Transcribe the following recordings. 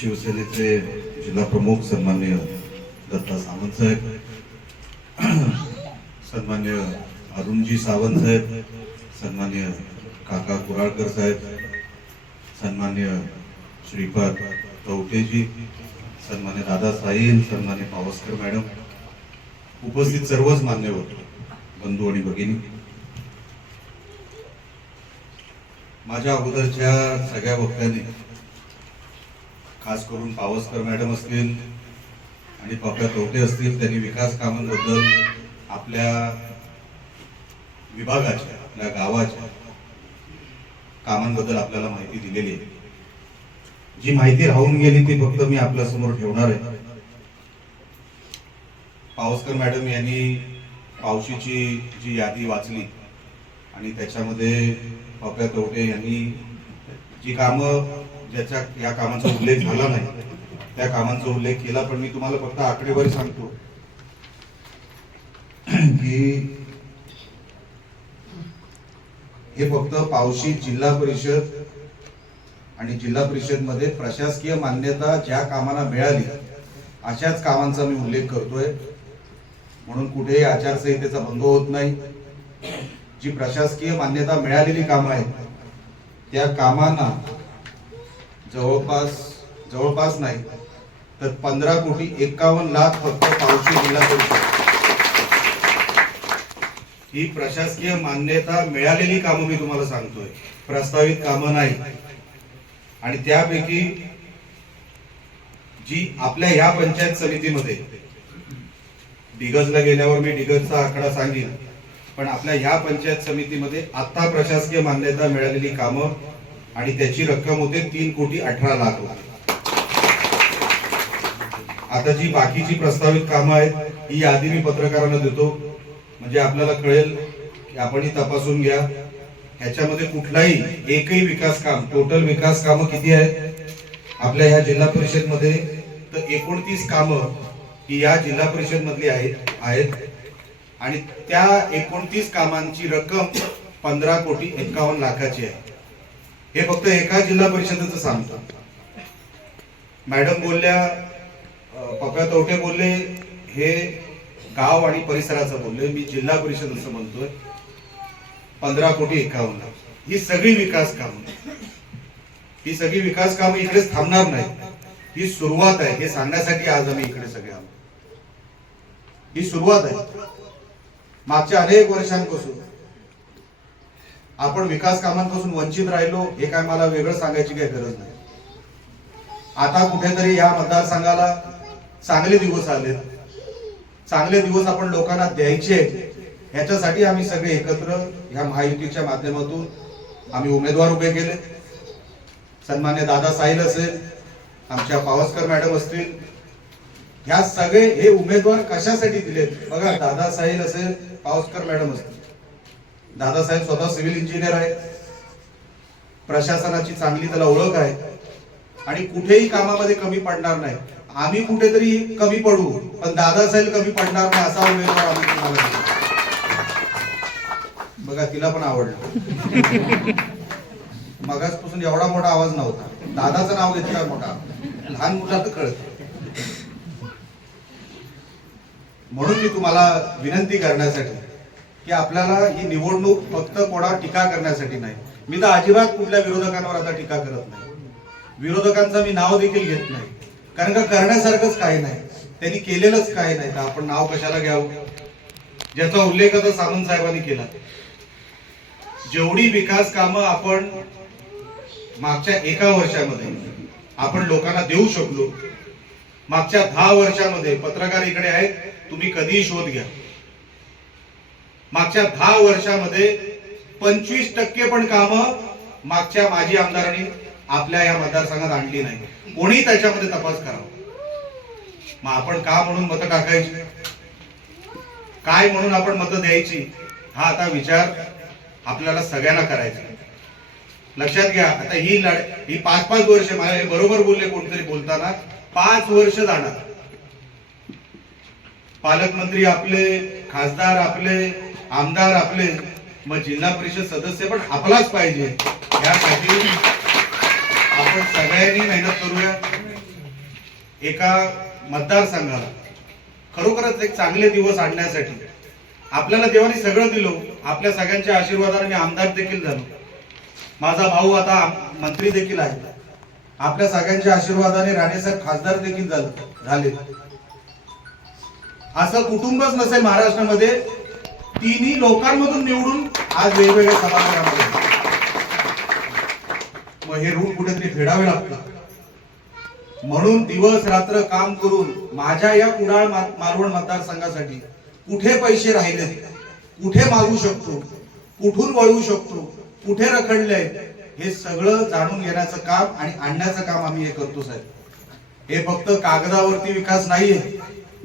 शिवसेनेचे जिल्हा प्रमुख सन्मान्य दत्ता सावंत साहेब सन्मान्य अरुणजी सावंत साहेब सन्मान्य काका कुराळकर साहेब सन्मान्य श्रीपाद तवटेजी सन्मान्य दादा साईन सन्मान्य पावसकर मॅडम उपस्थित सर्वच मान्यवर बंधू आणि भगिनी. माझ्या अगोदरच्या सगळ्या वक्त्यांनी खास करून पावसकर मॅडम असतील आणि पप्या तोटे असतील त्यांनी विकास कामांबद्दल आपल्या विभागाच्या आपल्या गावाच्या कामांबद्दल आपल्याला माहिती दिलेली आहे. जी माहिती राहून गेली ती फक्त मी आपल्यासमोर ठेवणार आहे. पावसकर मॅडम यांनी पावशीची जी यादी वाचली आणि त्याच्यामध्ये पप्या तोटे यांनी जी कामं ज्याच्या या कामांचा उल्लेख झाला नाही. त्या कामांचा उल्लेख केला पण मी तुम्हाला फक्त आकडेवारी सांगतो. की हे फक्त पावशी जिल्हा परिषद आणि जिल्हा परिषदमध्ये प्रशासकीय मान्यता ज्या कामाला मिळाली अशाच कामांचा मी उल्लेख करतोय. म्हणून कुठेही आचारसंहितेचा भंग होत नाही. जी प्रशासकीय मान्यता मिळालेली कामं आहेत त्या कामांना जवळपास जवळपास नाही तर पंधरा कोटी एकावन्न लाख फक्त पावशी जिल्हा परिषद. ही प्रशासकीय मान्यता मिळालेली कामं मी तुम्हाला सांगतोय. प्रस्तावित कामं नाही. आणि त्यापैकी जी आपल्या ह्या पंचायत समितीमध्ये डिगजला गेल्यावर मी डिगजचा आकडा सांगेन पण आपल्या ह्या पंचायत समितीमध्ये आता प्रशासकीय मान्यता मिळालेली कामं आणि त्याची रक्कम होते तीन कोटी अठरा लाख आता जी बाकीची प्रस्तावित कामं आहेत ही यादी मी पत्रकारांना देतो. म्हणजे आपल्याला कळेल की आपणही तपासून घ्या. ह्याच्यामध्ये कुठलाही एकही विकास काम टोटल विकास कामं किती आहेत? आपल्या ह्या जिल्हा परिषदमध्ये तर एकोणतीस कामं ही या जिल्हा परिषद मधली आहेत आहेत. आणि त्या एकोणतीस कामांची रक्कम पंधरा कोटी एकावन्न लाखाची आहे. हे फक्त एका जिल्हा परिषदेचं सांगतो. मॅडम बोलल्या पप्या तोटे बोलले हे गाव आणि परिसराचं बोलले मी जिल्हा परिषद असं म्हणतोय. पंधरा कोटी एकावन्न ही सगळी विकास कामं. ही सगळी विकास कामं इकडेच थांबणार नाही ही सुरुवात आहे. हे सांगण्यासाठी आज आम्ही इकडे सगळे आलो ही सुरुवात आहे. मागच्या अनेक वर्षांपासून आपण विकास कामांपासून वंचित राहिलो हे काय मला वेगळं सांगायची काही गरज नाही. आता कुठेतरी या मतदारसंघाला चांगले दिवस आले. चांगले दिवस आपण लोकांना द्यायचे. ह्याच्यासाठी आम्ही सगळे एकत्र ह्या महायुतीच्या माध्यमातून आम्ही उमेदवार उभे केले. सन्मान्य दादा साहिल असेल आमच्या पावसकर मॅडम असतील ह्या सगळे हे उमेदवार कशासाठी दिलेत? बघा दादा साहिल असेल पावसकर मॅडम असतील. दादासाहेब स्वतः सिव्हिल इंजिनियर आहेत. प्रशासनाची चांगली त्याला ओळख आहे. आणि कुठेही कामामध्ये कमी पडणार नाही. आम्ही कुठेतरी कमी पडू पण दादासाहेब कमी पडणार नाही असा उमेदवार आम्ही तुम्हाला बघा तिला पण आवडलं. मगासपासून एवढा मोठा आवाज नव्हता. दादाचं नाव घेतलं मोठा. लहान मुलाला कळत. म्हणून मी तुम्हाला विनंती करण्यासाठी की आपल्याला ही निवडणूक फक्त कोणा टीका करण्यासाठी नाही. मी तर अजिबात कुठल्या विरोधकांवर आता टीका करत नाही. विरोधकांचं मी नाव देखील घेत नाही. कारण का करण्यासारखंच काही नाही. त्यांनी केलेलंच काही नाही. तर आपण नाव कशाला घ्यावं? ज्याचा उल्लेख आता सामंत साहेबांनी केला. जेवढी विकास कामं आपण मागच्या एका वर्षामध्ये आपण लोकांना देऊ शकलो मागच्या दहा वर्षामध्ये पत्रकार इकडे आहेत तुम्ही कधीही शोध घ्या. मागच्या दहा वर्षामध्ये पंचवीस टक्के पण कामं मागच्या माजी आमदारांनी आपल्या या मतदारसंघात आणली नाही कोणी त्याच्यामध्ये तपास करावा. मग आपण का म्हणून मतं टाकायची? काय म्हणून आपण मतं द्यायची? हा आता विचार आपल्याला सगळ्यांना करायचा लक्षात घ्या आता ही लढ ही पाच पाच वर्ष मला हे बरोबर बोलले कोणतरी बोलताना पाच वर्ष जाणार. पालकमंत्री आपले खासदार आपले आमदार आपले मग जिल्हा परिषद सदस्य पण आपलाच पाहिजे. यासाठी आपण सगळ्यांनी मेहनत करूया. एका मतदारसंघाला. खरोखरच एक चांगले दिवस आणण्यासाठी. आपल्याला देवाने सगळं दिलं. आपल्या सगळ्यांच्या आशीर्वादाने मी आमदार देखील झालो. माझा भाऊ आता मंत्री देखील आहे. आपल्या सगळ्यांच्या आशीर्वादाने राणेसाहेब खासदार देखील झालं. झाले. असं कुटुंबच नसेल महाराष्ट्रामध्ये. तिन्ही लोकांमधून निवडून आज वेगवेगळ्या सभागृहामध्ये मग हे ऋण कुठेतरी फेडावे लागतात. म्हणून दिवस रात्र काम करून माझ्या या कुडाळ मालवण मतदारसंघासाठी कुठे पैसे राहिले कुठे मागू शकतो कुठून वळवू शकतो कुठे रखडले हे सगळं जाणून घेण्याचं काम आणि आणण्याचं काम आम्ही हे करतो साहेब. हे फक्त कागदावरती विकास नाहीये.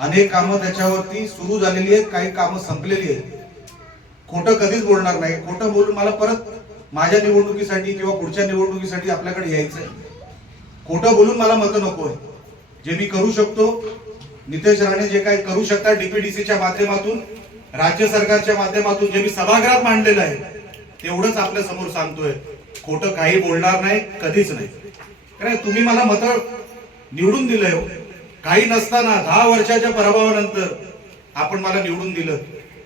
अनेक कामं त्याच्यावरती सुरू झालेली आहेत काही कामं संपलेली आहेत. खोटं कधीच बोलणार नाही. खोटं बोलून मला परत माझ्या निवडणुकीसाठी किंवा पुढच्या निवडणुकीसाठी आपल्याकडे यायचंय. खोटं बोलून मला मतं नकोय. जे मी करू शकतो नितेश राणे जे काही करू शकतात डीपीडीसीच्या माध्यमातून राज्य सरकारच्या माध्यमातून जे मी सभागृहात मांडलेलं आहे तेवढंच आपल्यासमोर सांगतोय. खोटं काही बोलणार नाही कधीच नाही. कारण तुम्ही मला मतं निवडून दिलंय हो. काही नसताना दहा वर्षाच्या पराभवानंतर आपण मला निवडून दिलं.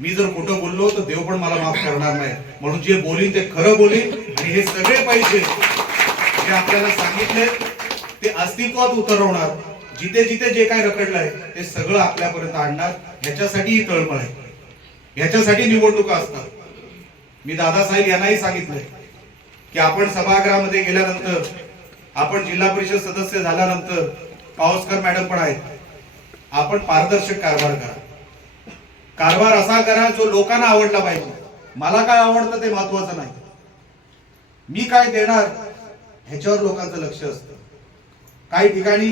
मी जर खोटं बोललो तर देव पण मला माफ करणार नाही. म्हणून जे बोलीन ते खरं बोलीन आणि हे सगळे पैसे जे आपल्याला सांगितले ते अस्तित्वात उतरवणार. जिथे जिथे जे काय रखडलंय ते सगळं आपल्यापर्यंत आणणार. ह्याच्यासाठी ही तळमळ आहे. ह्याच्यासाठी निवडणुका असतात. मी दादासाहेब यांनाही सांगितलंय की आपण सभागृहामध्ये गेल्यानंतर आपण जिल्हा परिषद सदस्य झाल्यानंतर पावसकर मॅडम पण आहेत. आपण पारदर्शक कारभार करा. कारभार असा करा जो लोकांना आवडला पाहिजे. मला काय आवडतं ते महत्वाचं नाही. मी काय देणार ह्याच्यावर लोकांचं लक्ष असतं. काही ठिकाणी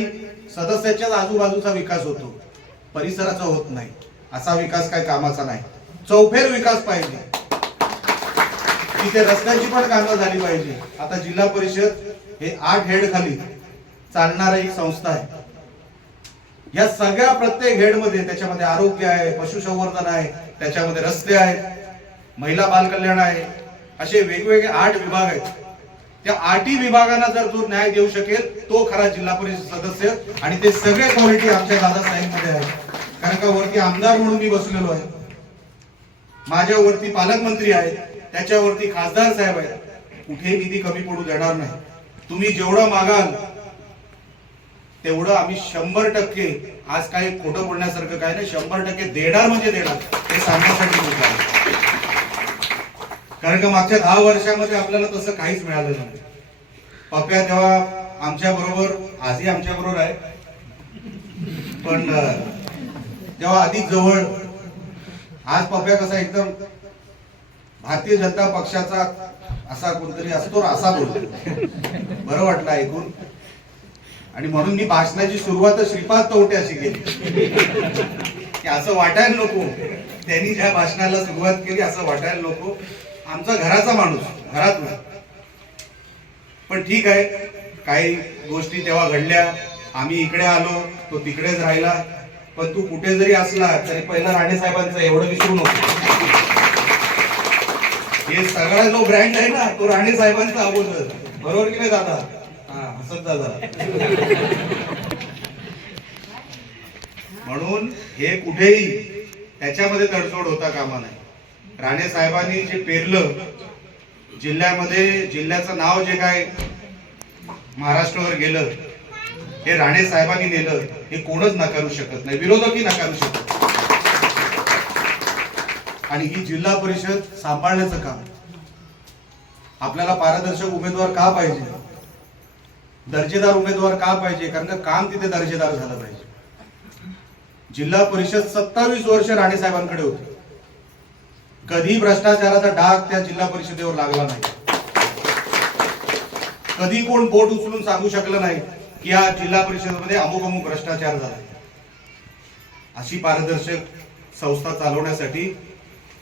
सदस्याच्याच आजूबाजूचा विकास होतो. परिसराचा होत नाही. असा विकास काय कामाचा नाही. चौफेर विकास पाहिजे. तिथे रस्त्यांची पण कामं झाली पाहिजे. आता जिल्हा परिषद हे आठ हेड खाली चालणारा एक संस्था आहे. या सगळ्या प्रत्येक हेडमध्ये त्याच्यामध्ये आरोग्य आहे पशुसंवर्धन आहे त्याच्यामध्ये रस्ते आहेत महिला बालकल्याण आहे असे वेगवेगळे आठ विभाग आहेत. त्या आठही विभागांना जर तो न्याय देऊ शकेल तो खरा जिल्हा परिषद सदस्य आणि ते सगळे क्वालिटी आमच्या दादासाहेबमध्ये आहे कारण का वरती आमदार म्हणून मी बसलेलो आहे. माझ्यावरती पालकमंत्री आहेत त्याच्यावरती खासदार साहेब आहेत. कुठेही निधी कमी पडू देणार नाही. तुम्ही जेवढं मागाल तेवढं आम्ही शंभर टक्के आज काही खोटं बोलण्यासारखं काय नाही शंभर टक्के देणार म्हणजे देणार हे सांगण्यासाठी कारण का मागच्या दहा वर्षामध्ये आपल्याला तसं काहीच मिळालं नाही पप्या तेव्हा आमच्या बरोबर आजही आमच्या बरोबर आहे. पण जेव्हा अधिक जवळ आज पप्या कसा एकदम भारतीय जनता पक्षाचा असा कोणतरी असतो असा बोलतो बरं वाटलं ऐकून. आणि म्हणून मी भाषणाची सुरुवात श्रीपाद तोटे अशी केली. की असं वाटायला नको. त्यांनी ज्या भाषणाला सुरुवात केली असं वाटायला नको. आमचा घराचा माणूस घरातला. पण ठीक आहे काही गोष्टी तेव्हा घडल्या. आम्ही इकडे आलो तो तिकडेच राहिला. पण तू कुठे जरी असला तरी पहिला राणे साहेबांचं एवढं विसरू नको. हे सगळा जो ब्रँड आहे ना तो राणे साहेबांचा अगोदर. बरोबर की नाही दादा? म्हणून हे कुठेही त्याच्यामध्ये तडजोड होता कामा नाही राणे साहेबांनी जे पेरलं जिल्ह्यामध्ये जिल्ह्याचं नाव जे काय महाराष्ट्रावर गेलं हे राणे साहेबांनी नेलं हे कोणच नाकारू शकत नाही. विरोधकही नाकारू शकत आणि ही जिल्हा परिषद सांभाळण्याचं काम. आपल्याला पारदर्शक उमेदवार का पाहिजे? दर्जेदार उमेदवार का पाहिजे? कारण का काम तिथे दर्जेदार झालं पाहिजे? जिल्हा परिषद सत्तावीस वर्ष राणे साहेबांकडे होती. कधी भ्रष्टाचाराचा डाग त्या जिल्हा परिषदेवर लागला नाही. कधी कोण बोट उचलून सांगू शकलं नाही की या जिल्हा परिषदेमध्ये अमुक अमुक भ्रष्टाचार झाला. अशी पारदर्शक संस्था चालवण्यासाठी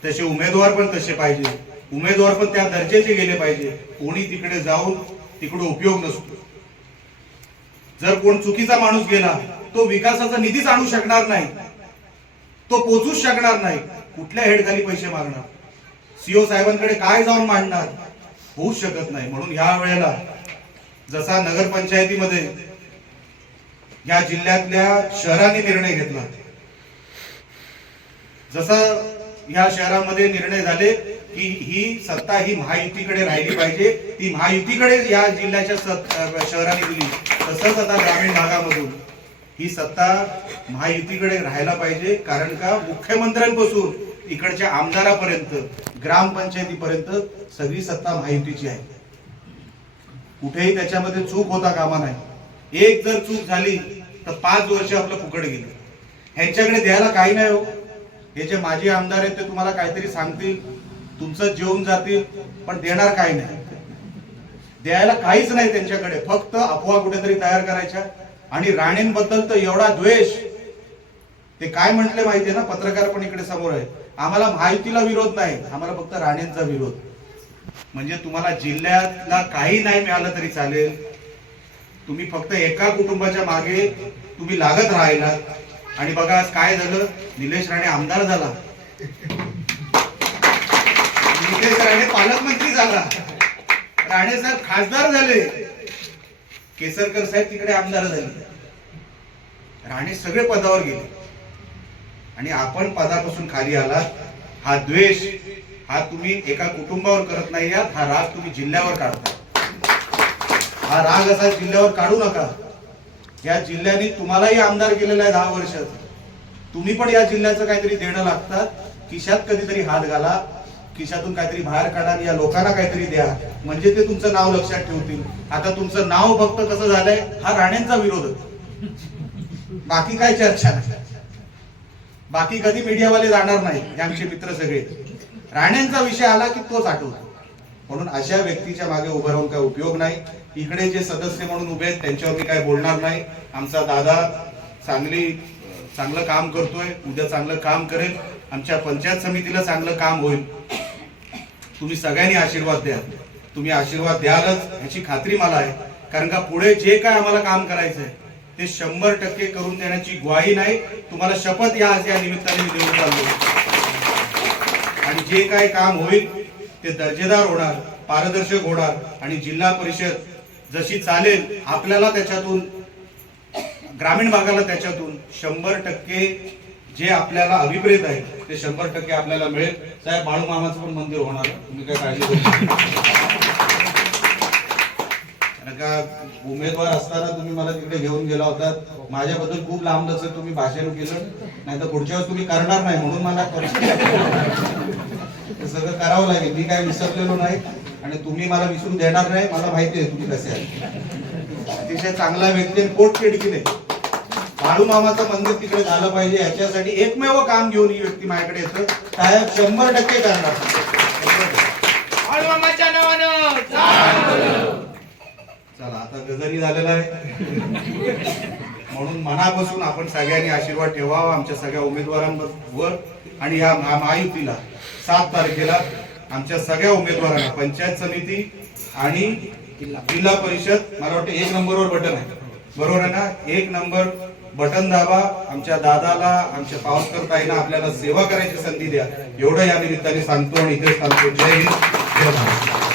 तसे उमेदवार पण तसे पाहिजे. उमेदवार पण त्या दर्जेचे गेले पाहिजे. कोणी तिकडे जाऊन तिकडे उपयोग नसतो. जर कोण चुकीचा माणूस गेला तो विकासाचा निधीच आणू शकणार नाही. तो पोचूच शकणार नाही. कुठल्या हेडखाली पैसे मागणार? सीओ साहेबांकडे काय जाऊन मांडणार? होऊच शकत नाही. म्हणून ह्या वेळेला जसा नगरपंचायतीमध्ये या जिल्ह्यातल्या शहरांनी निर्णय घेतला जसा या शहरामध्ये निर्णय झाले की ही सत्ता ही महायुतीकडे राहिली पाहिजे. ती महायुतीकडे या जिल्ह्याच्या शहराने दिली तसंच आता ग्रामीण भागामधून. ही सत्ता महायुतीकडे राहायला पाहिजे कारण का मुख्यमंत्र्यांपासून इकडच्या आमदारापर्यंत ग्रामपंचायतीपर्यंत सगळी सत्ता महायुतीची आहे. कुठेही त्याच्यामध्ये चूक होता कामा नाही. एक जर चूक झाली तर पाच वर्ष आपलं फुकट गेलं. ह्यांच्याकडे द्यायला काही नाही हो. हे जे माजी आमदार आहेत ते तुम्हाला काहीतरी सांगतील. तुमचं जेवून जातील पण देणार काही नाही. द्यायला काहीच नाही त्यांच्याकडे फक्त अफवा कुठेतरी तयार करायच्या. आणि राणेंबद्दल तर एवढा द्वेष. ते काय म्हटले माहितीये ना? पत्रकार पण इकडे समोर आहे आम्हाला माहितीला विरोध नाही. आम्हाला फक्त राणेंचा विरोध. म्हणजे तुम्हाला जिल्ह्यातला काही नाही मिळालं तरी चालेल. तुम्ही फक्त एका कुटुंबाच्या मागे तुम्ही लागत राहिला आणि बघा आज काय झालं? निलेश राणे आमदार झाला. राणे पालकमंत्री झाला. राणे साहेब खासदार झाले. केसरकर साहेब तिकडे आमदार झाले. राणे सगळे पदावर गेले. आणि आपण पदापासून खाली आलात. हा द्वेष हा तुम्ही एका कुटुंबावर करत नाही आहात. हा राग तुम्ही जिल्ह्यावर काढता. हा राग असा जिल्ह्यावर काढू नका. या जिल्ह्याने तुम्हालाही आमदार केलेला आहे दहा वर्षात तुम्ही पण या जिल्ह्याचं काहीतरी देणं लागतात. खिशात कधीतरी हात घाला. खिशातून काहीतरी बाहेर काढा आणि या लोकांना काहीतरी द्या. म्हणजे ते तुमचं नाव लक्षात ठेवतील. आता तुमचं नाव फक्त कसं झालंय? हा राण्यांचा विरोध बाकी काय चर्चा बाकी कधी मीडियावाले जाणार नाही हे आमचे मित्र सगळे. राण्यांचा विषय आला की तोच आठवतो. म्हणून अशा व्यक्तीच्या मागे उभं राहून काय उपयोग नाही. इकडे जे सदस्य म्हणून उभे आहेत त्यांच्यावर मी काय बोलणार नाही. आमचा दादा चांगली चांगलं काम करतोय. उद्या चांगलं काम करेल. आमच्या पंचायत समितीला चांगलं काम होईल. तुम्ही सगळ्यांनी आशीर्वाद द्या. तुम्ही आशीर्वाद द्यालच याची खात्री मला आहे. कारण का पुढे जे काय आम्हाला काम करायचंय ते शंभर टक्के करून देण्याची ग्वाही नाही. तुम्हाला शपथ या आज या निमित्ताने मी देऊन चाललो आणि जे काय काम होईल ते दर्जेदार होणार पारदर्शक होणार. आणि जिल्हा परिषद जशी चालेल आपल्याला त्याच्यातून ग्रामीण भागाला त्याच्यातून शंभर टक्के जे आपल्याला अभिप्रेत आहे ते शंभर टक्के आपल्याला मिळेल. साहेब बाळू मामाचं पण मंदिर होणार तुम्ही काय काळजी करू का उमेदवार असताना तुम्ही मला तिकडे घेऊन गेला होता. माझ्याबद्दल खूप लांब लचक तुम्ही भाषण केलं. नाही तर पुढच्या वेळेस तुम्ही करणार नाही म्हणून मला परिस्थिती सगळं करावं लागेल. मी काय विसरलेलो नाही. आणि तुम्ही मला विसरून देणार नाही. मला माहिती आहे तुम्ही कसे आहे अतिशय चांगला व्यक्ती आणि पोट नाही बाळू मामाचं मंदिर तिकडे झालं पाहिजे याच्यासाठी एकमेव काम घेऊन ही व्यक्ती माझ्याकडे येतं साहेब शंभर टक्के करणार. चला आता गजरी झालेला आहे. म्हणून मनापासून आपण सगळ्यांनी आशीर्वाद ठेवावा आमच्या सगळ्या उमेदवारांवर आणि या महा- महायुतीला. सात तारखेला आमच्या सगळ्या उमेदवारांना पंचायत समिती आणि जिल्हा परिषद मला वाटतं एक नंबरवर बटन आहे. बरोबर आहे ना? एक नंबर बटन दाबा आमच्या दादाला आमच्या पावसकर ताईना आपल्याला सेवा करायची संधी द्या. एवढं या निमित्ताने सांगतो आणि इथे सांगतो जय हिंद. जय महाराष्ट्र